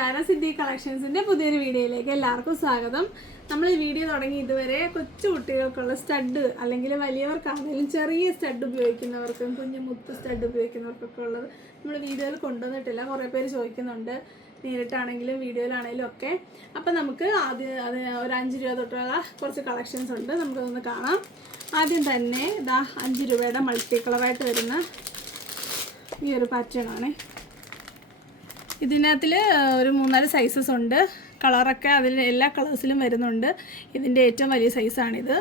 നമസ്കാരം. സിദ്ധി കളക്ഷൻസിൻ്റെ പുതിയൊരു വീഡിയോയിലേക്ക് എല്ലാവർക്കും സ്വാഗതം. നമ്മൾ ഈ വീഡിയോ തുടങ്ങി ഇതുവരെ കൊച്ചു കുട്ടികൾക്കുള്ള സ്റ്റഡ് അല്ലെങ്കിൽ വലിയവർക്കാണെങ്കിലും ചെറിയ സ്റ്റഡ് ഉപയോഗിക്കുന്നവർക്കും കുഞ്ഞു മുത്ത് സ്റ്റഡ് ഉപയോഗിക്കുന്നവർക്കൊക്കെ ഉള്ളത് നമ്മൾ വീഡിയോയിൽ കൊണ്ടുവന്നിട്ടില്ല. കുറേ പേര് ചോദിക്കുന്നുണ്ട്, നേരിട്ടാണെങ്കിലും വീഡിയോയിലാണെങ്കിലും ഒക്കെ. അപ്പം നമുക്ക് അത് ഒരു 5 രൂപ തൊട്ടുള്ള കുറച്ച് കളക്ഷൻസ് ഉണ്ട്, നമുക്കതൊന്ന് കാണാം. ആദ്യം തന്നെ ഇതാ 5 രൂപയുടെ മൾട്ടി കളറായിട്ട് വരുന്ന ഈ ഒരു പാറ്റേണാണ്. ഇതിനകത്തിൽ ഒരു 3-4 സൈസസ് ഉണ്ട്. കളറൊക്കെ അതിൽ എല്ലാ കളേഴ്സിലും വരുന്നുണ്ട്. ഇതിൻ്റെ ഏറ്റവും വലിയ സൈസാണിത്,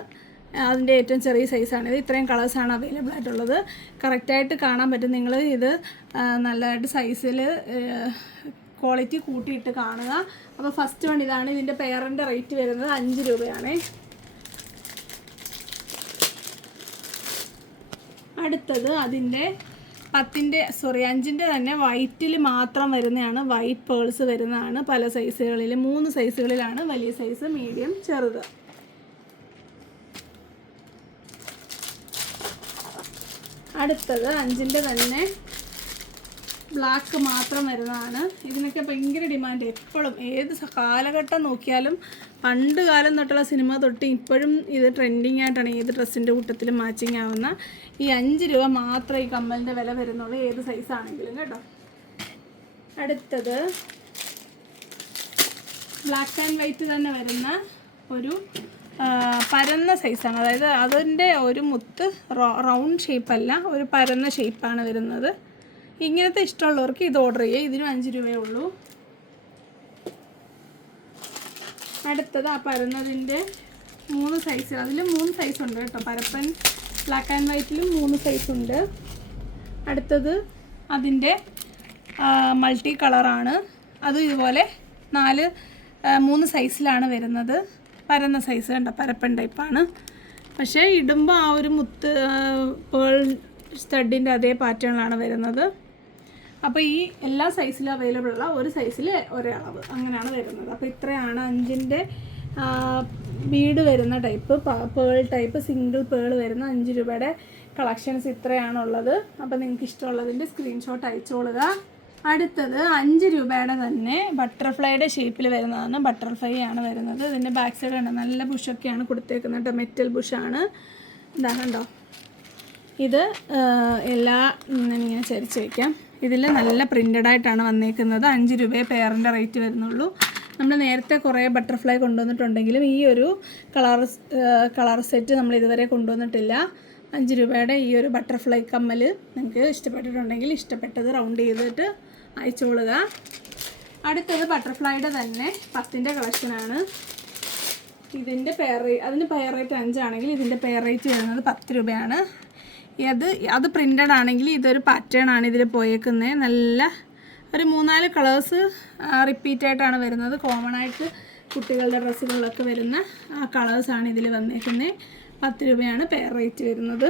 അതിൻ്റെ ഏറ്റവും ചെറിയ സൈസാണിത്. ഇത്രയും കളേഴ്സാണ് അവൈലബിൾ ആയിട്ടുള്ളത്. കറക്റ്റായിട്ട് കാണാൻ പറ്റും. നിങ്ങൾ ഇത് നല്ലതായിട്ട് സൈസിൽ ക്വാളിറ്റി കൂട്ടിയിട്ട് കാണുക. അപ്പോൾ ഫസ്റ്റ് വൺ ഇതാണ്. ഇതിൻ്റെ പെയറിൻ്റെ റേറ്റ് വരുന്നത് 5 രൂപയാണ്. അടുത്തത് അതിൻ്റെ 5ൻ്റെ തന്നെ വൈറ്റിൽ മാത്രം വരുന്നതാണ്. വൈറ്റ് പേൾസ് വരുന്നതാണ്. പല സൈസുകളിൽ 3 സൈസുകളിലാണ്. വലിയ സൈസ്, മീഡിയം, ചെറുത്. അടുത്തത് 5ൻ്റെ തന്നെ ബ്ലാക്ക് മാത്രം വരുന്നതാണ്. ഇതിനൊക്കെ ഭയങ്കര ഡിമാൻഡ്. എപ്പോഴും ഏത് കാലഘട്ടം നോക്കിയാലും പണ്ട് കാലം തൊട്ടുള്ള സിനിമ തൊട്ട് ഇപ്പോഴും ഇത് ട്രെൻഡിങ് ആയിട്ടാണ്. ഏത് ഡ്രസ്സിൻ്റെ കൂട്ടത്തിലും മാച്ചിങ് ആവുന്ന ഈ 5 രൂപ മാത്രമേ ഈ കമ്മലിൻ്റെ വില വരുന്നുള്ളൂ, ഏത് സൈസാണെങ്കിലും കേട്ടോ. അടുത്തത് ബ്ലാക്ക് ആൻഡ് വൈറ്റ് തന്നെ വരുന്ന ഒരു പരന്ന സൈസാണ്. അതായത് അതിൻ്റെ ഒരു മുത്ത് റൗണ്ട് ഷേപ്പല്ല, ഒരു പരന്ന ഷേപ്പാണ് വരുന്നത്. ഇങ്ങനത്തെ ഇഷ്ടമുള്ളവർക്ക് ഇത് ഓർഡർ ചെയ്യുക. ഇതിനും 5 രൂപയേ ഉള്ളൂ. അടുത്തത് ആ പരന്നതിൻ്റെ 3 സൈസ്, അതിൽ 3 സൈസ് ഉണ്ട് കേട്ടോ. പരപ്പൻ ബ്ലാക്ക് ആൻഡ് വൈറ്റിലും 3 സൈസ് ഉണ്ട്. അടുത്തത് അതിൻ്റെ മൾട്ടി കളറാണ്. അതും ഇതുപോലെ 3 സൈസിലാണ് വരുന്നത്. പരന്ന സൈസ് കണ്ടോ, പരപ്പൻ ടൈപ്പാണ്. പക്ഷേ ഇടുമ്പോൾ ആ ഒരു മുത്ത് പേൾ സ്റ്റഡിൻ്റെ അതേ പാറ്റേണിലാണ് വരുന്നത്. അപ്പോൾ ഈ എല്ലാ സൈസിലും അവൈലബിൾ ഉള്ള ഒരു സൈസിൽ ഒരേ അളവ്, അങ്ങനെയാണ് വരുന്നത്. അപ്പോൾ ഇത്രയാണ് 5ൻ്റെ ബീഡ് വരുന്ന type, pearl type single pearl വരുന്ന 5 രൂപയുടെ കളക്ഷൻസ് ഇത്രയാണുള്ളത്. അപ്പോൾ നിങ്ങൾക്ക് ഇഷ്ടമുള്ളതിൻ്റെ സ്ക്രീൻഷോട്ട് അയച്ചോളുക. അടുത്തത് 5 രൂപയുടെ തന്നെ ബട്ടർഫ്ലൈയുടെ ഷേപ്പിൽ വരുന്നതാണ്. ബട്ടർഫ്ലൈ ആണ് വരുന്നത്. ഇതിൻ്റെ ബാക്ക് സൈഡ് കണ്ടോ, നല്ല ബുഷൊക്കെയാണ് കൊടുത്തേക്കുന്നത് കേട്ടോ. മെറ്റൽ ബുഷാണ്. ഇതാ കണ്ടോ, ഇത് ഇങ്ങനെ ചരിച്ച് വയ്ക്കാം. ഇതിൽ നല്ല പ്രിൻ്റഡായിട്ടാണ് വന്നേക്കുന്നത്. 5 രൂപയെ പെയറിൻ്റെ റേറ്റ് വരുന്നുള്ളൂ. നമ്മൾ നേരത്തെ കുറേ ബട്ടർഫ്ലൈ കൊണ്ടുവന്നിട്ടുണ്ടെങ്കിലും ഈ ഒരു കളർ സെറ്റ് നമ്മൾ ഇതുവരെ കൊണ്ടുവന്നിട്ടില്ല. 5 രൂപയുടെ ഈ ഒരു ബട്ടർഫ്ലൈ കമ്മൽ നിങ്ങൾക്ക് ഇഷ്ടപ്പെട്ടിട്ടുണ്ടെങ്കിൽ ഇഷ്ടപ്പെട്ടത് റൗണ്ട് ചെയ്തിട്ട് അയച്ചോളുക. അടുത്തത് ബട്ടർഫ്ലൈയുടെ തന്നെ 10ൻ്റെ കളക്ഷനാണ്. ഇതിൻ്റെ അതിന് പെയർ റേറ്റ് 5 ആണെങ്കിൽ ഇതിൻ്റെ പെയർ റേറ്റ് വരുന്നത് 10 രൂപയാണ്. അത് പ്രിൻ്റഡ് ആണെങ്കിൽ ഇതൊരു പാറ്റേൺ ആണ് ഇതിൽ പോയേക്കുന്നത്. നല്ല ഒരു 3-4 കളേഴ്സ് റിപ്പീറ്റായിട്ടാണ് വരുന്നത്. കോമൺ ആയിട്ട് കുട്ടികളുടെ ഡ്രസ്സുകളിലൊക്കെ വരുന്ന ആ കളേഴ്സാണ് ഇതിൽ വന്നേക്കുന്നത്. 10 രൂപയാണ് പെയർ റേറ്റ് വരുന്നത്.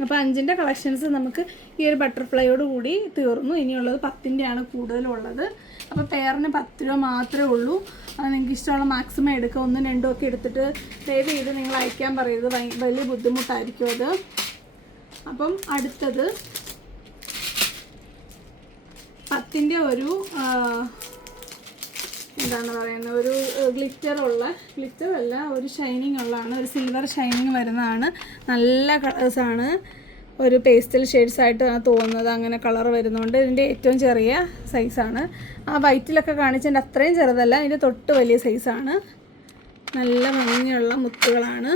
അപ്പോൾ 5ൻ്റെ കളക്ഷൻസ് നമുക്ക് ഈ ഒരു ബട്ടർഫ്ലൈയോട് കൂടി തീർന്നു. ഇനിയുള്ളത് 10ൻ്റെയാണ് കൂടുതലുള്ളത്. അപ്പോൾ പെയറിന് 10 രൂപ മാത്രമേ ഉള്ളൂ. അത് നിങ്ങൾക്ക് ഇഷ്ടമുള്ള മാക്സിമം എടുക്കുക. 1ഉം 2ഉം ഒക്കെ എടുത്തിട്ട് സേവ് ചെയ്ത് നിങ്ങൾ അയക്കാൻ പറയരുത്, വലിയ ബുദ്ധിമുട്ടായിരിക്കും അത്. അപ്പം അടുത്തത് 10ൻ്റെ ഒരു എന്താണ് പറയുന്നത്, ഒരു ഗ്ലിറ്ററല്ല, ഒരു ഷൈനിങ് ഉള്ളതാണ്. ഒരു സിൽവർ ഷൈനിങ് വരുന്നതാണ്. നല്ല കളേഴ്സാണ്. ഒരു പേസ്റ്റൽ ഷെയ്ഡ്സ് ആയിട്ട് തോന്നുന്നത്. അങ്ങനെ കളർ വരുന്നുണ്ട്. ഇതിൻ്റെ ഏറ്റവും ചെറിയ സൈസാണ്. ആ വൈറ്റിലൊക്കെ കാണിച്ചതിൻ്റെ അത്രയും ചെറുതല്ല, ഇതിൻ്റെ തൊട്ട് വലിയ സൈസാണ്. നല്ല ഭംഗിയുള്ള മുത്തുകളാണ്.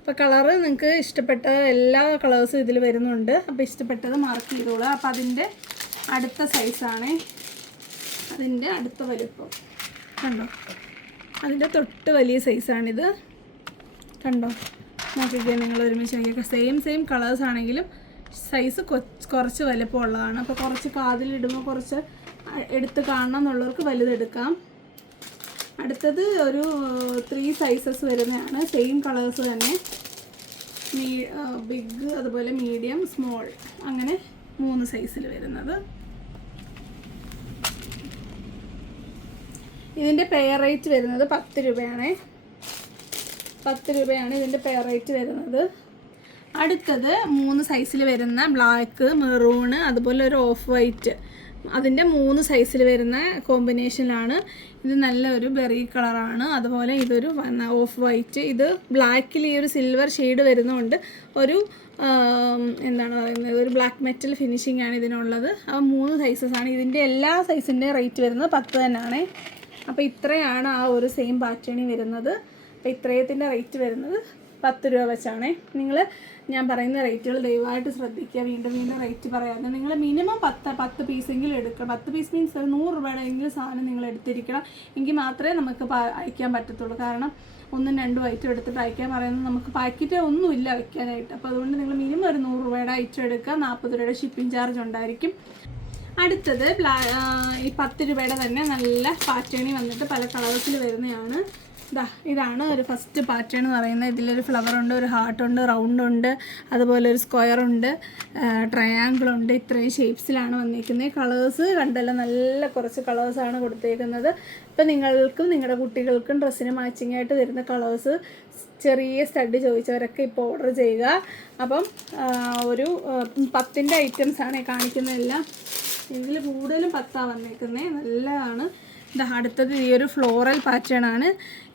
അപ്പോൾ കളറ് നിങ്ങൾക്ക് ഇഷ്ടപ്പെട്ട എല്ലാ കളേഴ്സും ഇതിൽ വരുന്നുണ്ട്. അപ്പോൾ ഇഷ്ടപ്പെട്ടത് മാർക്ക് ചെയ്തോളുക. അപ്പോൾ അതിൻ്റെ അടുത്ത സൈസാണ്, അതിൻ്റെ അടുത്ത വലിപ്പം കണ്ടോ, അതിൻ്റെ തൊട്ട് വലിയ സൈസാണിത്. കണ്ടോ, നോക്കിക്കേ, നിങ്ങൾ ഒരുമിച്ച് നോക്കിയൊക്കെ സെയിം കളേഴ്സ് ആണെങ്കിലും സൈസ് കുറച്ച് വലിപ്പമുള്ളതാണ്. അപ്പോൾ കുറച്ച് കാതിലിടുമ്പോൾ കുറച്ച് എടുത്ത് കാണണം എന്നുള്ളവർക്ക് വലുതെടുക്കാം. അടുത്തത് ഒരു 3 സൈസസ് വരുന്നതാണ്. സെയിം കളേഴ്സ് തന്നെ, ബിഗ്, അതുപോലെ മീഡിയം, സ്മോൾ, അങ്ങനെ 3 സൈസിൽ വരുന്നത്. ഇതിൻ്റെ പെയർ റേറ്റ് വരുന്നത് 10 രൂപയാണ്. 10 രൂപയാണ് ഇതിൻ്റെ പെയർ റേറ്റ് വരുന്നത്. അടുത്തത് 3 സൈസിൽ വരുന്ന ബ്ലാക്ക്, മെറൂണ്, അതുപോലെ ഒരു ഓഫ് വൈറ്റ് അതിൻ്റെ 3 സൈസിൽ വരുന്ന കോമ്പിനേഷനിലാണ്. ഇത് നല്ലൊരു ബെറി കളറാണ്. അതുപോലെ ഇതൊരു ഓഫ് വൈറ്റ്, ഇത് ബ്ലാക്കിൽ ഈ ഒരു സിൽവർ ഷെയ്ഡ് വരുന്നുണ്ട്. ഒരു എന്താണ് പറയുന്നത്, ഒരു ബ്ലാക്ക് മെറ്റൽ ഫിനിഷിംഗ് ആണ് ഇതിനുള്ളത്. അപ്പോൾ 3 സൈസസ് ആണ്. ഇതിൻ്റെ എല്ലാ സൈസിൻ്റെയും റേറ്റ് വരുന്നത് 10 തന്നെയാണ്. അപ്പോൾ ഇത്രയാണ് ആ ഒരു സെയിം പാറ്റേണിൽ വരുന്നത്. അപ്പോൾ ഇത്രയത്തിൻ്റെ റേറ്റ് വരുന്നത് 10 രൂപ വെച്ചാണ്. നിങ്ങൾ ഞാൻ പറയുന്ന റേറ്റുകൾ ദയവായിട്ട് ശ്രദ്ധിക്കുക. വീണ്ടും റേറ്റ് പറയാതെ നിങ്ങൾ മിനിമം 10 പീസെങ്കിലും എടുക്കണം. 10 പീസ് മീൻസ് 100 രൂപയുടെ എങ്കിലും സാധനം നിങ്ങൾ എടുത്തിരിക്കണം. എങ്കിൽ മാത്രമേ നമുക്ക് അയക്കാൻ പറ്റത്തുള്ളൂ. കാരണം 1-2 ഐറ്റം എടുത്തിട്ട് അയക്കാൻ പറയുന്നത് നമുക്ക് പാക്കറ്റ് ഒന്നുമില്ല വയ്ക്കാനായിട്ട്. അപ്പോൾ അതുകൊണ്ട് നിങ്ങൾ മിനിമം ഒരു 100 രൂപയുടെ ഐറ്റം എടുക്കുക. 40 രൂപയുടെ ഷിപ്പിംഗ് ചാർജ് ഉണ്ടായിരിക്കും. അടുത്തത് ഈ 10 രൂപയുടെ തന്നെ നല്ല പാറ്റേണിൽ വന്നിട്ട് പല കളേഴ്സിൽ വരുന്നതാണ്. ഇതാണ് ഒരു ഫസ്റ്റ് പാറ്റേൺ എന്ന് പറയുന്നത്. ഇതിലൊരു ഫ്ലവർ ഉണ്ട്, ഒരു ഹാർട്ട് ഉണ്ട്, റൗണ്ട് ഉണ്ട്, അതുപോലെ ഒരു സ്ക്വയർ ഉണ്ട്, ട്രയാങ്കിൾ ഉണ്ട്. ഇത്രയും ഷേപ്സിലാണ് വന്നിരിക്കുന്നത്. കളേഴ്സ് കണ്ടല്ലോ, നല്ല കുറച്ച് കളേഴ്സാണ് കൊടുത്തേക്കുന്നത്. ഇപ്പം നിങ്ങൾക്കും നിങ്ങളുടെ കുട്ടികൾക്കും ഡ്രസ്സിന് മാച്ചിങ് ആയിട്ട് വരുന്ന കളേഴ്സ് ചെറിയ സ്റ്റഡ് ചോദിച്ചവരൊക്കെ ഇപ്പോൾ ഓർഡർ ചെയ്യുക. അപ്പം ഒരു 10ൻ്റെ ഐറ്റംസാണ് കാണിക്കുന്നതെല്ലാം. ഇതിൽ കൂടുതലും 10 വന്നേക്കുന്നത്. നല്ലതാണ്. അടുത്തത് ഈ ഒരു ഫ്ലോറൽ പാറ്റേൺ ആണ്.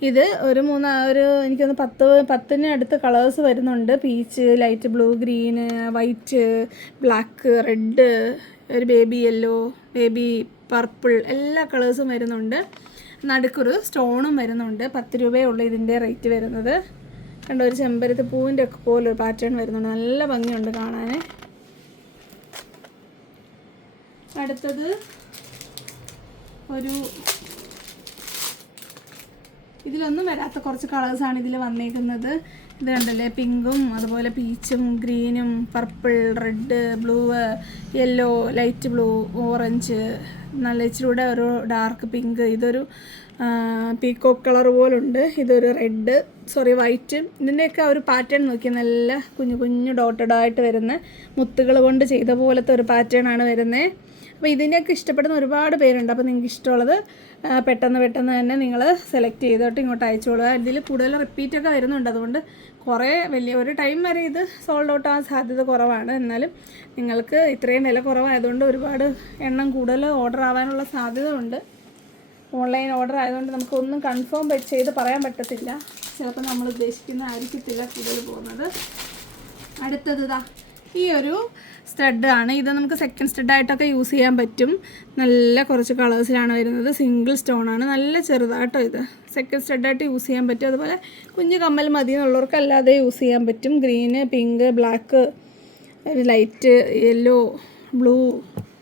ഇത് എനിക്കൊന്ന് 10 അടുത്ത് കളേഴ്സ് വരുന്നുണ്ട്. Peach, light blue, green, white, black, red, ഒരു ബേബി യെല്ലോ, ബേബി പർപ്പിൾ, എല്ലാ കളേഴ്സും വരുന്നുണ്ട്. നടുക്കൊരു സ്റ്റോണും വരുന്നുണ്ട്. 10 രൂപയേ ഉള്ളൂ ഇതിൻ്റെ റേറ്റ് വരുന്നത്. കണ്ടോ, ഒരു ചെമ്പരത്തി പൂവിൻ്റെ ഒക്കെ പോലൊരു പാറ്റേൺ വരുന്നുണ്ട്. നല്ല ഭംഗിയുണ്ട് കാണാൻ. അടുത്തത് ഇതിലൊന്നും വരാത്ത കുറച്ച് കളേഴ്സാണ് ഇതിൽ വന്നേക്കുന്നത്. ഇത് കണ്ടല്ലേ, പിങ്കും അതുപോലെ പീച്ചും ഗ്രീനും purple, red, blue, yellow, light blue, orange, നല്ല ഇച്ചിരൂടെ ഒരു ഡാർക്ക് പിങ്ക്, ഇതൊരു പീക്കോക്ക് കളർ പോലുണ്ട്, ഇതൊരു വൈറ്റ്. ഇതിൻ്റെയൊക്കെ ഒരു പാറ്റേൺ നോക്കി, നല്ല കുഞ്ഞു കുഞ്ഞു ഡോട്ടഡായിട്ട് വരുന്ന മുത്തുകൾ കൊണ്ട് ചെയ്ത പോലത്തെ ഒരു പാറ്റേൺ ആണ് വരുന്നത്. അപ്പോൾ ഇതിൻ്റെയൊക്കെ ഇഷ്ടപ്പെടുന്ന ഒരുപാട് പേരുണ്ട്. അപ്പോൾ നിങ്ങൾക്ക് ഇഷ്ടമുള്ളത് പെട്ടെന്ന് തന്നെ നിങ്ങൾ സെലക്ട് ചെയ്തോട്ട് ഇങ്ങോട്ട് അയച്ചോളുക. ഇതിൽ കൂടുതൽ റിപ്പീറ്റൊക്കെ വരുന്നുണ്ട്. അതുകൊണ്ട് കുറേ ഒരു ടൈം വരെ ഇത് സോൾഡ് ഔട്ട് ആവാൻ സാധ്യത കുറവാണ്. എന്നാലും നിങ്ങൾക്ക് ഇത്രയും വില കുറവായതുകൊണ്ട് ഒരുപാട് എണ്ണം കൂടുതൽ ഓർഡർ ആവാനുള്ള സാധ്യത ഉണ്ട്. ഓൺലൈൻ ഓർഡർ ആയതുകൊണ്ട് നമുക്കൊന്നും കൺഫേം ചെയ്ത് പറയാൻ പറ്റത്തില്ല. ചിലപ്പോൾ നമ്മൾ ഉദ്ദേശിക്കുന്നതായിരിക്കത്തില്ല കൂടുതൽ പോകുന്നത്. അടുത്തത് ഈ ഒരു സ്റ്റഡ് ആണ്. ഇത് നമുക്ക് സെക്കൻഡ് സ്റ്റഡായിട്ടൊക്കെ യൂസ് ചെയ്യാൻ പറ്റും. നല്ല കുറച്ച് കളേഴ്സിലാണ് വരുന്നത്. സിംഗിൾ സ്റ്റോൺ ആണ്. നല്ല ചെറുതാട്ടോ ഇത്. സെക്കൻഡ് സ്റ്റഡായിട്ട് യൂസ് ചെയ്യാൻ പറ്റും. അതുപോലെ കുഞ്ഞു കമ്മൽ മതി എന്നുള്ളവർക്ക് അല്ലാതെ യൂസ് ചെയ്യാൻ പറ്റും. Green, pink, black, light yellow, blue,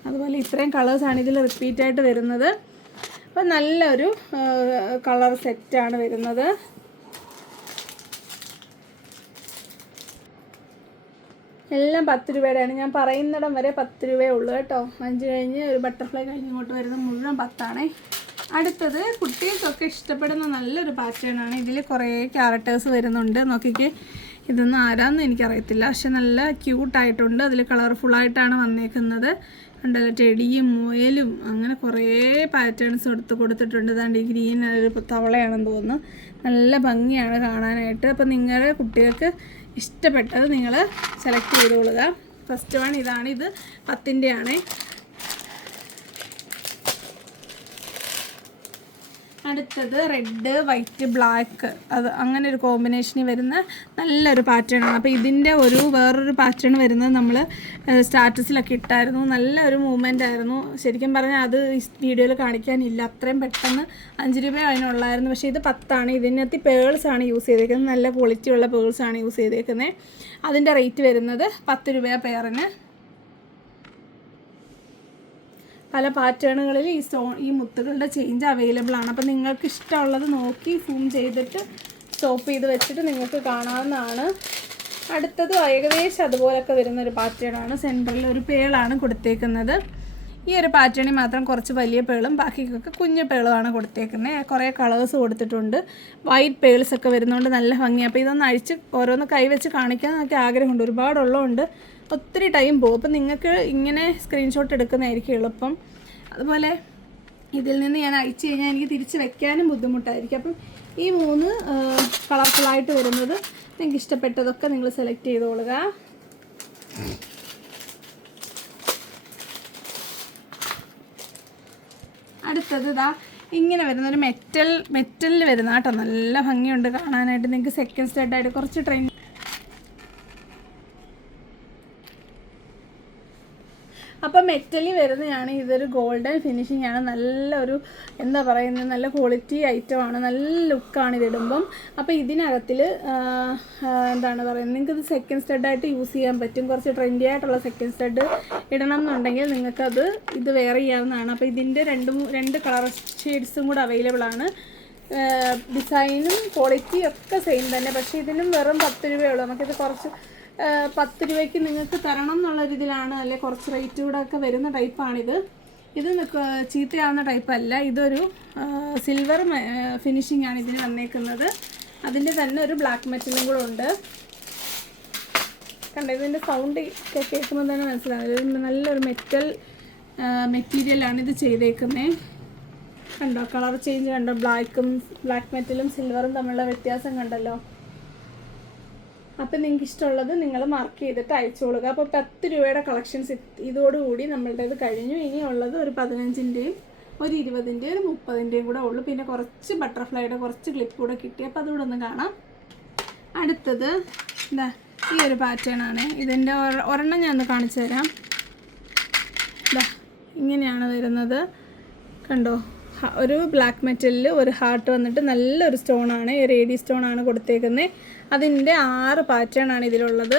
അതുപോലെ ഇത്രയും കളേഴ്സാണ് ഇതിൽ റിപ്പീറ്റായിട്ട് വരുന്നത്. അപ്പോൾ നല്ലൊരു കളർ സെറ്റാണ് വരുന്നത്. എല്ലാം 10 രൂപയുടെയാണ്. ഞാൻ പറയുന്നിടം വരെ 10 രൂപയേ ഉള്ളൂ കേട്ടോ. 5 കഴിഞ്ഞ് ഒരു ബട്ടർഫ്ലൈ കഴിഞ്ഞ് ഇങ്ങോട്ട് വരുന്നത് മുഴുവൻ 10 അടുത്തത് കുട്ടികൾക്കൊക്കെ ഇഷ്ടപ്പെടുന്ന നല്ലൊരു പാറ്റേൺ ആണ്. ഇതിൽ കുറേ ക്യാരക്ടേഴ്സ് വരുന്നുണ്ട്. നോക്കിക്കേ, ഇതൊന്നും ആരാന്ന് എനിക്കറിയത്തില്ല, പക്ഷെ നല്ല ക്യൂട്ടായിട്ടുണ്ട്. അതിൽ കളർഫുള്ളായിട്ടാണ് വന്നേക്കുന്നത്. കണ്ടല്ലോ, ടെടിയും മുയലും അങ്ങനെ കുറേ പാറ്റേൺസ് കൊടുത്തിട്ടുണ്ട്. അതാണ്ട് ഈ ഗ്രീൻ ഒരു തവളയാണെന്ന് തോന്നുന്നു. നല്ല ഭംഗിയാണ് കാണാനായിട്ട്. അപ്പോൾ നിങ്ങളുടെ കുട്ടികൾക്ക് ഇഷ്ടപ്പെട്ടത് നിങ്ങൾ സെലക്ട് ചെയ്തോളുക. ഫസ്റ്റ് വൺ ഇതാണ്. ഇത് 10ൻ്റെ ആണ്. അടുത്തത് റെഡ്, വൈറ്റ്, ബ്ലാക്ക്, അത് അങ്ങനെ ഒരു കോമ്പിനേഷനിൽ വരുന്ന നല്ലൊരു പാറ്റേൺ ആണ്. അപ്പോൾ ഇതിൻ്റെ വേറൊരു പാറ്റേൺ വരുന്നത് നമ്മൾ സ്റ്റാറ്റസിലൊക്കെ ഇട്ടായിരുന്നു. നല്ലൊരു മൂവ്മെൻ്റ് ആയിരുന്നു. ശരിക്കും പറഞ്ഞാൽ അത് വീഡിയോയിൽ കാണിക്കാനില്ല. അത്രയും പെട്ടെന്ന് 5 രൂപ അതിനുള്ളായിരുന്നു. പക്ഷേ ഇത് 10 ഇതിനകത്ത് പേൾസാണ് യൂസ് ചെയ്തേക്കുന്നത്. നല്ല ക്വാളിറ്റിയുള്ള പേൾസാണ് യൂസ് ചെയ്തേക്കുന്നത്. അതിൻ്റെ റേറ്റ് വരുന്നത് 10 രൂപ പെയറിന്. പല പാറ്റേണുകളിൽ ഈ മുത്തുകളുടെ ചേഞ്ച് അവൈലബിൾ ആണ്. അപ്പോൾ നിങ്ങൾക്ക് ഇഷ്ടമുള്ളത് നോക്കി സൂം ചെയ്തിട്ട് സ്റ്റോപ്പ് ചെയ്ത് വെച്ചിട്ട് നിങ്ങൾക്ക് കാണാവുന്നതാണ്. അടുത്തത് ഏകദേശം അതുപോലൊക്കെ വരുന്നൊരു പാറ്റേൺ ആണ്. സെൻറ്ററിൽ ഒരു പേളാണ് കൊടുത്തേക്കുന്നത്. ഈ ഒരു പാറ്റേണിൽ മാത്രം കുറച്ച് വലിയ പേളും ബാക്കിയൊക്കെ കുഞ്ഞു പേളുമാണ് കൊടുത്തേക്കുന്നത്. കുറേ കളേഴ്സ് കൊടുത്തിട്ടുണ്ട്. വൈറ്റ് പേൾസൊക്കെ വരുന്നതുകൊണ്ട് നല്ല ഭംഗിയാണ്. അപ്പോൾ ഇതൊന്ന് അഴിച്ച് ഓരോന്ന് കൈവച്ച് കാണിക്കാൻ നമുക്ക് ആഗ്രഹമുണ്ട്. ഒരുപാടുള്ളതുകൊണ്ട് ഒത്തിരി ടൈം പോകും. അപ്പോൾ നിങ്ങൾക്ക് ഇങ്ങനെ സ്ക്രീൻഷോട്ട് എടുക്കുന്നതായിരിക്കും എളുപ്പം. അതുപോലെ ഇതിൽ നിന്ന് ഞാൻ അയച്ചു കഴിഞ്ഞാൽ എനിക്ക് തിരിച്ച് വെക്കാനും ബുദ്ധിമുട്ടായിരിക്കും. അപ്പം ഈ 3 കളർഫുള്ളായിട്ട് വരുന്നത് നിങ്ങൾക്ക് ഇഷ്ടപ്പെട്ടതൊക്കെ നിങ്ങൾ സെലക്ട് ചെയ്തോളുക. അടുത്തത് ഇതാ ഇങ്ങനെ വരുന്ന ഒരു മെറ്റലിൽ വരുന്ന കേട്ടോ. നല്ല ഭംഗിയുണ്ട് കാണാനായിട്ട്. നിങ്ങൾക്ക് സെക്കൻഡ് സ്റ്റഡായിട്ട് കുറച്ച് ട്രെൻഡ്. അപ്പോൾ മെറ്റലിൽ വരുന്നതാണ്. ഇതൊരു ഗോൾഡൻ ഫിനിഷിംഗ് ആണ്. നല്ലൊരു എന്താ പറയുന്നത്, നല്ല ക്വാളിറ്റി ഐറ്റമാണ്. നല്ല ലുക്കാണ് ഇതിടുമ്പം. അപ്പോൾ ഇതിനകത്തിൽ എന്താണ് പറയുന്നത്, നിങ്ങൾക്കിത് സെക്കൻഡ് സ്റ്റഡായിട്ട് യൂസ് ചെയ്യാൻ പറ്റും. കുറച്ച് ട്രെൻഡി ആയിട്ടുള്ള സെക്കൻഡ് സ്റ്റഡ് ഇടണം എന്നുണ്ടെങ്കിൽ നിങ്ങൾക്കത് ഇത് വെയർ ചെയ്യാവുന്നതാണ്. അപ്പോൾ ഇതിൻ്റെ രണ്ട് കളർ ഷെയ്ഡ്സും കൂടെ അവൈലബിൾ ആണ്. ഡിസൈനും ക്വാളിറ്റിയും ഒക്കെ സെയിം തന്നെ. പക്ഷേ ഇതിനും വെറും 10 രൂപയുള്ളൂ. നമുക്കിത് കുറച്ച് 10 രൂപയ്ക്ക് നിങ്ങൾക്ക് തരണം എന്നുള്ള രീതിയിലാണ്. അല്ലെ കുറച്ച് റേറ്റ് കൂടെ ഒക്കെ വരുന്ന ടൈപ്പാണിത്. ഇത് ചീത്തയാവുന്ന ടൈപ്പല്ല. ഇതൊരു സിൽവർ ഫിനിഷിംഗ് ആണ് ഇതിന് വന്നേക്കുന്നത്. അതിൻ്റെ തന്നെ ഒരു ബ്ലാക്ക് മെറ്റലും കൂടെ ഉണ്ട്. കണ്ടോ, ഇതിൻ്റെ സൗണ്ട് കേൾക്കുമ്പോൾ തന്നെ മനസ്സിലാവും. നല്ലൊരു മെറ്റീരിയലാണ് ഇത് ചെയ്തേക്കുന്നത്. കണ്ടോ, കളർ ചേഞ്ച് കണ്ടോ, ബ്ലാക്ക് മെറ്റലും സിൽവറും തമ്മിലുള്ള വ്യത്യാസം കണ്ടല്ലോ. അപ്പം നിങ്ങൾക്ക് ഇഷ്ടമുള്ളത് നിങ്ങൾ മാർക്ക് ചെയ്തിട്ട് അയച്ചു കൊടുക്കുക. അപ്പോൾ 10 രൂപയുടെ കളക്ഷൻസ് ഇതോടുകൂടി നമ്മളുടേത് കഴിഞ്ഞു. ഇനിയുള്ളത് ഒരു 15-ൻ്റെയും ഒരു 20-ൻ്റെയും ഒരു 30-ൻ്റെയും കൂടെ ഉള്ളൂ. പിന്നെ കുറച്ച് ബട്ടർഫ്ലൈയുടെ കുറച്ച് ക്ലിപ്പ് കൂടെ കിട്ടി. അപ്പോൾ അതുകൂടെ ഒന്ന് കാണാം. അടുത്തത് എന്താ, ഈ ഒരു പാറ്റേൺ ആണ്. ഇതിൻ്റെ ഒരെണ്ണം ഞാൻ ഒന്ന് കാണിച്ചു തരാം. ഇതാ ഇങ്ങനെയാണ് വരുന്നത്. കണ്ടോ, ഒരു ബ്ലാക്ക് മെറ്റലിൽ ഒരു ഹാർട്ട് വന്നിട്ട് നല്ലൊരു സ്റ്റോണാണ്. റേഡി സ്റ്റോണാണ് കൊടുത്തേക്കുന്നത്. അതിൻ്റെ 6 പാറ്റേൺ ആണ് ഇതിലുള്ളത്.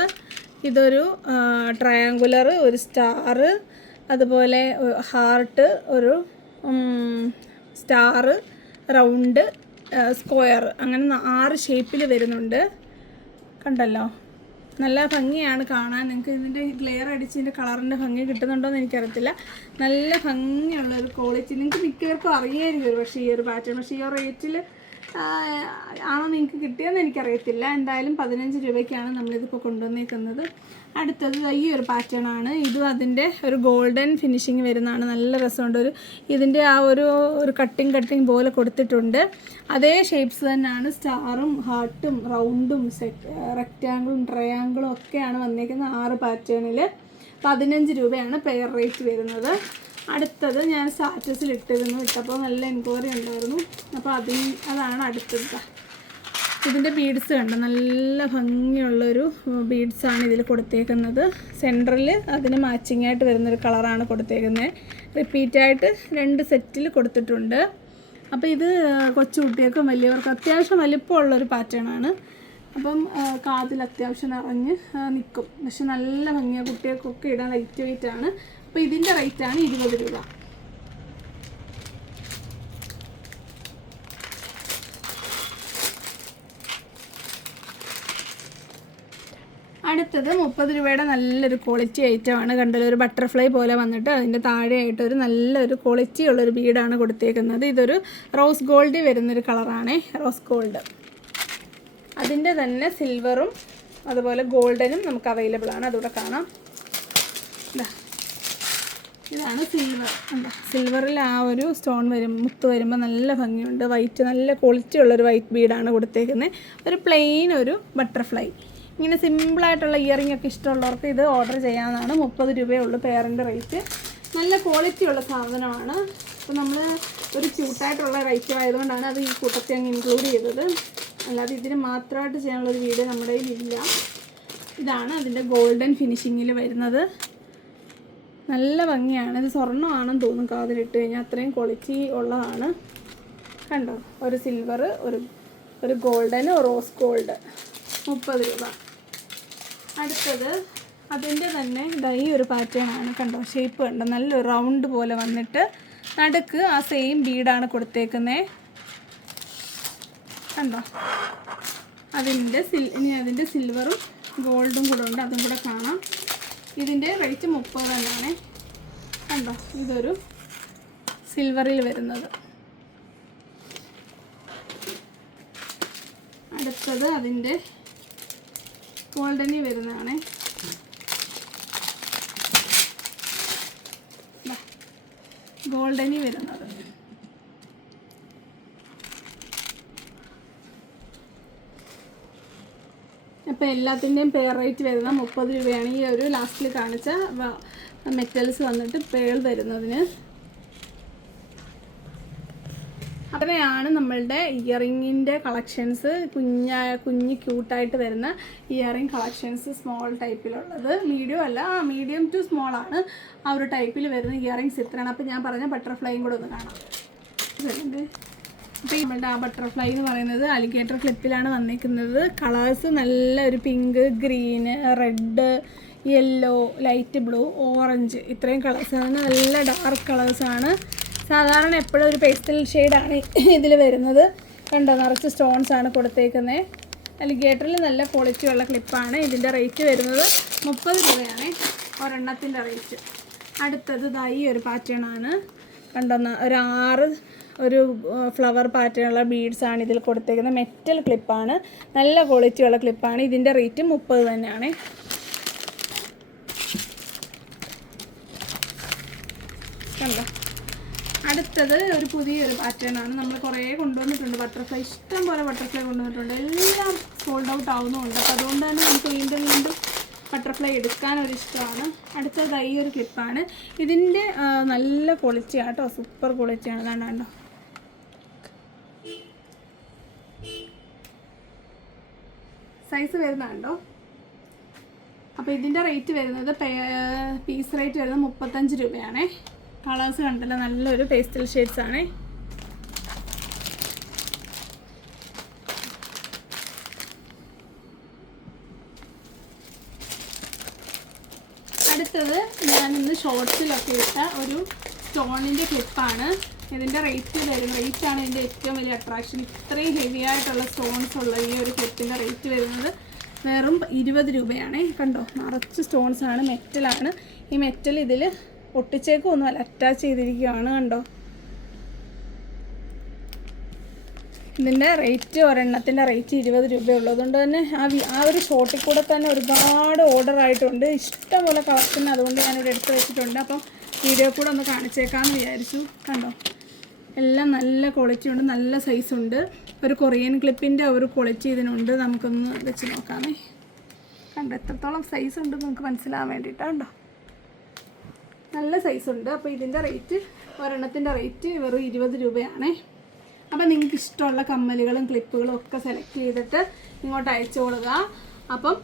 ഇതൊരു ട്രയാങ്കുലർ, ഒരു സ്റ്റാർ, അതുപോലെ ഹാർട്ട്, ഒരു സ്റ്റാർ, റൗണ്ട്, സ്ക്വയർ, അങ്ങനെ 6 ഷേപ്പിൽ വരുന്നുണ്ട്. കണ്ടല്ലോ, നല്ല ഭംഗിയാണ് കാണാൻ. നിങ്ങൾക്ക് ഇതിൻ്റെ ഗ്ലെയർ അടിച്ച് ഇതിൻ്റെ കളറിൻ്റെ ഭംഗി കിട്ടുന്നുണ്ടോ എന്ന് എനിക്കറിയത്തില്ല. നല്ല ഭംഗിയുള്ളൊരു ക്വാളിറ്റി. നിങ്ങൾക്ക് മിക്കവർക്കും അറിയായിരിക്കും പക്ഷേ ഈ ഒരു പാറ്റേൺ. പക്ഷേ ഈ റേറ്റിൽ ആണോ നിങ്ങൾക്ക് കിട്ടിയെന്ന് എനിക്കറിയത്തില്ല. എന്തായാലും 15 രൂപയ്ക്കാണ് നമ്മളിതിപ്പോൾ കൊണ്ടുവന്നേക്കുന്നത്. അടുത്തത് ഈ ഒരു പാറ്റേൺ ആണ്. ഇതും അതിൻ്റെ ഒരു ഗോൾഡൻ ഫിനിഷിങ് വരുന്നതാണ്. നല്ല രസമുണ്ട്. ഇതിൻ്റെ ആ ഒരു കട്ടിങ് പോലെ കൊടുത്തിട്ടുണ്ട്. അതേ ഷേപ്സ് തന്നെയാണ്. സ്റ്റാറും ഹാർട്ടും റൗണ്ടും റെക്റ്റാങ്കിളും ട്രയാങ്കിളും ഒക്കെയാണ് വന്നേക്കുന്നത്. 6 പാറ്റേണിൽ 15 രൂപയാണ് പെയർ റേറ്റ് വരുന്നത്. അടുത്തത് ഞാൻ സ്റ്റാറ്റസിൽ ഇട്ടപ്പോൾ നല്ല എൻക്വയറി ഉണ്ടായിരുന്നു. അപ്പോൾ അതാണ് അടുത്തത്. ഇതിൻ്റെ ബീഡ്സ് കണ്ടോ, നല്ല ഭംഗിയുള്ളൊരു ബീഡ്സാണ് ഇതിൽ കൊടുത്തേക്കുന്നത്. സെൻറ്ററിൽ അതിന് മാച്ചിങ് ആയിട്ട് വരുന്നൊരു കളറാണ് കൊടുത്തേക്കുന്നത്. റിപ്പീറ്റായിട്ട് 2 സെറ്റിൽ കൊടുത്തിട്ടുണ്ട്. അപ്പോൾ ഇത് കൊച്ചു കുട്ടികൾക്കും വലിയവർക്കും അത്യാവശ്യം വലിപ്പമുള്ളൊരു പാറ്റേണാണ്. അപ്പം കാതിൽ അത്യാവശ്യം നിറഞ്ഞ് നിൽക്കും. പക്ഷെ നല്ല ഭംഗിയാണ്, കുട്ടികൾക്കൊക്കെ ഇടാൻ ലൈറ്റ് വെയിറ്റ് ആണ്. അപ്പോൾ ഇതിൻ്റെ റേറ്റാണ് 20 രൂപ. അടുത്തത് 30 രൂപയുടെ നല്ലൊരു ക്വാളിറ്റി ഐറ്റമാണ്. കണ്ടല്ലോ, ഒരു ബട്ടർഫ്ലൈ പോലെ വന്നിട്ട് അതിൻ്റെ താഴെയായിട്ട് ഒരു നല്ലൊരു ക്വാളിറ്റി ഉള്ളൊരു ബീഡാണ് കൊടുത്തേക്കുന്നത്. ഇതൊരു റോസ് ഗോൾഡിൽ വരുന്നൊരു കളറാണ്, റോസ് ഗോൾഡ്. അതിൻ്റെ തന്നെ സിൽവറും അതുപോലെ ഗോൾഡനും നമുക്ക് അവൈലബിൾ ആണ്. അതുകൂടെ കാണാം. ഇതാണ് സിൽവർ. സിൽവറിൽ ആ ഒരു സ്റ്റോൺ മുത്ത് വരുമ്പോൾ നല്ല ഭംഗിയുണ്ട്. വൈറ്റ്, നല്ല ക്വാളിറ്റി ഉള്ളൊരു വൈറ്റ് ബീഡാണ് കൊടുത്തേക്കുന്നത്. ഒരു പ്ലെയിൻ ഒരു ബട്ടർഫ്ലൈ. ഇങ്ങനെ സിമ്പിളായിട്ടുള്ള ഇയറിംഗ് ഒക്കെ ഇഷ്ടമുള്ളവർക്ക് ഇത് ഓർഡർ ചെയ്യാവുന്നതാണ്. 30 രൂപയേ ഉള്ളൂ പെയറിൻ്റെ റേറ്റ്. നല്ല ക്വാളിറ്റി ഉള്ള സാധനമാണ്. അപ്പോൾ നമ്മൾ ഒരു ക്യൂട്ടായിട്ടുള്ള റേറ്റ് ആയതുകൊണ്ടാണ് അത് ഈ കൂട്ടത്തിൽ അങ്ങ് ഇൻക്ലൂഡ് ചെയ്തത്. അല്ലാതെ ഇതിന് മാത്രമായിട്ട് ചെയ്യാനുള്ളൊരു വീഡിയോ നമ്മുടെ കയ്യിലില്ല. ഇതാണ് അതിൻ്റെ ഗോൾഡൻ ഫിനിഷിങ്ങിൽ വരുന്നത്. നല്ല ഭംഗിയാണ്. ഇത് സ്വർണ്ണമാണെന്ന് തോന്നും കാതിലിട്ട് കഴിഞ്ഞാൽ, അത്രയും ക്വാളിറ്റി ഉള്ളതാണ്. കണ്ടോ, ഒരു സിൽവർ, ഒരു ഗോൾഡൻ, റോസ് ഗോൾഡ്, 30 രൂപ. അടുത്തത് അതിൻ്റെ തന്നെ ഈ ഒരു പാറ്റേൺ ആണ്. കണ്ടോ, ഷേപ്പ് കണ്ടോ, നല്ലൊരു റൗണ്ട് പോലെ വന്നിട്ട് നടുക്ക് ആ സെയിം ബീഡാണ് കൊടുത്തേക്കുന്നത്. കണ്ടോ, ഇനി അതിൻ്റെ സിൽവറും ഗോൾഡും കൂടെ ഉണ്ട്. അതും കൂടെ കാണാം. ഇതിൻ്റെ റേറ്റ് 30 തന്നെയാണ്. കണ്ടോ, ഇതൊരു സിൽവറിൽ വരുന്നത്. അടുത്തത് അതിൻ്റെ ഗോൾഡനിൽ വരുന്നതാണ്. ഗോൾഡനിൽ വരുന്നത്. അപ്പോൾ എല്ലാത്തിൻ്റെയും പെയർ റേറ്റ് വരുന്നത് 30 രൂപയാണ്. ഈ ഒരു ലാസ്റ്റിൽ കാണിച്ച മെറ്റൽസ് വന്നിട്ട് പേൾ വരുന്നതിന്. അങ്ങനെയാണ് നമ്മളുടെ ഇയറിങ്ങിൻ്റെ കളക്ഷൻസ്. കുഞ്ഞ് ക്യൂട്ടായിട്ട് വരുന്ന ഇയറിങ് കളക്ഷൻസ് സ്മോൾ ടൈപ്പിലുള്ളത്. മീഡിയം അല്ല, മീഡിയം ടു സ്മോൾ ആണ് ആ ഒരു ടൈപ്പിൽ വരുന്ന ഇയറിങ്സ് ഇത്രയാണ്. അപ്പോൾ ഞാൻ പറഞ്ഞ ബട്ടർഫ്ലൈയും കൂടെ ഒന്ന് കാണാം. അപ്പോൾ നമ്മളുടെ ആ ബട്ടർഫ്ലൈ എന്ന് പറയുന്നത് അലിഗേറ്റർ ക്ലിപ്പിലാണ് വന്നിരിക്കുന്നത്. കളേഴ്സ് നല്ല ഒരു pink, green, red, yellow, light blue, orange, ഇത്രയും കളേഴ്സാണ്. നല്ല ഡാർക്ക് കളേഴ്സാണ്. സാധാരണ എപ്പോഴും ഒരു പേസ്റ്റൽ ഷെയ്ഡാണ് ഇതിൽ വരുന്നത്. കണ്ടോ, നിറച്ച് സ്റ്റോൺസ് ആണ് കൊടുത്തേക്കുന്നത്. അലിഗേറ്ററിൽ നല്ല ക്വാളിറ്റി ഉള്ള ക്ലിപ്പാണ്. ഇതിൻ്റെ റേറ്റ് വരുന്നത് 30 രൂപയാണ് ഒരെണ്ണത്തിൻ്റെ റേറ്റ്. അടുത്തത് ഈ ഒരു പാറ്റേൺ ആണ്. കണ്ടോ, ഒരു ഫ്ലവർ പാറ്റേണുള്ള ബീഡ്സാണ് ഇതിൽ കൊടുത്തേക്കുന്നത്. മെറ്റൽ ക്ലിപ്പാണ്, നല്ല ക്വാളിറ്റി ഉള്ള ക്ലിപ്പാണ്. ഇതിൻ്റെ റേറ്റ് 30 തന്നെയാണ്. കണ്ടോ, അടുത്തത് ഒരു പുതിയൊരു പാറ്റേൺ ആണ്. നമ്മൾ കുറേ കൊണ്ടുവന്നിട്ടുണ്ട് ബട്ടർഫ്ലൈ, ഇഷ്ടം പോലെ ബട്ടർഫ്ലൈ കൊണ്ടുവന്നിട്ടുണ്ട്. എല്ലാം സോൾഡ് ഔട്ട് ആവുന്നുണ്ട്. അപ്പോൾ അതുകൊണ്ട് തന്നെ നമുക്ക് വീണ്ടും ബട്ടർഫ്ലൈ എടുക്കാനൊരിഷ്ടമാണ്. അടുത്തത് ഈ ഒരു ക്ലിപ്പാണ്. ഇതിൻ്റെ നല്ല ക്വാളിറ്റിയാണ് കേട്ടോ, സൂപ്പർ ക്വാളിറ്റിയാണ്. കണ്ടോ, സൈസ് വരുന്നുണ്ടോ. അപ്പോൾ ഇതിൻ്റെ റേറ്റ് വരുന്നത് പീസ് റേറ്റ് വരുന്നത് 35 രൂപയാണേ. കളേഴ്സ് കണ്ടല്ലോ, നല്ലൊരു പേസ്റ്റൽ ഷെയ്ഡ്സ് ആണ്. അടുത്തത് ഞാനിന്ന് ഷോർട്സിലൊക്കെ ഇട്ട ഒരു സ്റ്റോണിൻ്റെ ക്ലിപ്പാണ്. ഇതിൻ്റെ റേറ്റാണ് ഇതിൻ്റെ ഏറ്റവും വലിയ അട്രാക്ഷൻ. ഇത്രയും ഹെവി ആയിട്ടുള്ള സ്റ്റോൺസ് ഉള്ള ഈ ഒരു ക്ലിപ്പിൻ്റെ റേറ്റ് വരുന്നത് വെറും 20 രൂപയാണ്. കണ്ടോ, നിറച്ച് സ്റ്റോൺസ് ആണ്, മെറ്റലാണ്. ഈ മെറ്റൽ ഇതിൽ ഒട്ടിച്ചേക്കൊന്നുമല്ല, അറ്റാച്ച് ചെയ്തിരിക്കുകയാണ്. കണ്ടോ, ഇതിൻ്റെ റേറ്റ് ഒരെണ്ണത്തിൻ്റെ റേറ്റ് 20 രൂപയുള്ളൂ. അതുകൊണ്ട് തന്നെ ആ ഒരു ഷോട്ടിൽ കൂടെ തന്നെ ഒരുപാട് ഓർഡർ ആയിട്ടുണ്ട്. ഇഷ്ടംപോലെ കളക്ഷൻ, അതുകൊണ്ട് ഞാനിവിടെ എടുത്ത് വെച്ചിട്ടുണ്ട്. അപ്പം വീഡിയോ കൂടെ ഒന്ന് കാണിച്ചേക്കാമെന്ന് വിചാരിച്ചു. കണ്ടോ, എല്ലാം നല്ല ക്വാളിറ്റി ഉണ്ട്, നല്ല സൈസുണ്ട്. ഒരു കൊറിയൻ ക്ലിപ്പിൻ്റെ ഒരു ക്വാളിറ്റി ഇതിനുണ്ട്. നമുക്കൊന്ന് വെച്ച് നോക്കാമേ. കണ്ടോ, എത്രത്തോളം സൈസ് ഉണ്ട് നമുക്ക് മനസ്സിലാകാൻ വേണ്ടിയിട്ടാണ്. കണ്ടോ, നല്ല സൈസുണ്ട്. അപ്പോൾ ഇതിൻ്റെ റേറ്റ് ഒരെണ്ണത്തിൻ്റെ റേറ്റ് വെറും 20 രൂപയാണ്. അപ്പോൾ നിങ്ങൾക്ക് ഇഷ്ടമുള്ള കമ്മലുകളും ക്ലിപ്പുകളും ഒക്കെ സെലക്ട് ചെയ്തിട്ട് ഇങ്ങോട്ട് അയച്ചോളുക. അപ്പം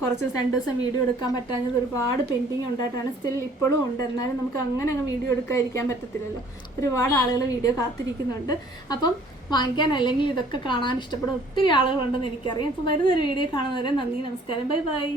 കുറച്ച് 2 ദിവസം വീഡിയോ എടുക്കാൻ പറ്റാഞ്ഞത് ഒരുപാട് പെൻഡിങ് ഉണ്ടായിട്ടാണ്. സ്റ്റിൽ ഇപ്പോഴും ഉണ്ട്. എന്നാലും നമുക്ക് അങ്ങനെ വീഡിയോ എടുക്കാതിരിക്കാൻ പറ്റത്തില്ലല്ലോ. ഒരുപാട് ആളുകൾ വീഡിയോ കാത്തിരിക്കുന്നുണ്ട്. അപ്പം വാങ്ങിക്കാൻ അല്ലെങ്കിൽ ഇതൊക്കെ കാണാൻ ഇഷ്ടപ്പെടുന്ന ഒത്തിരി ആളുകളുണ്ടെന്ന് എനിക്കറിയാം. അപ്പോൾ വരുന്നൊരു വീഡിയോ കാണുന്നവരെ നന്ദി, നമസ്കാരം, ബൈ ബൈ.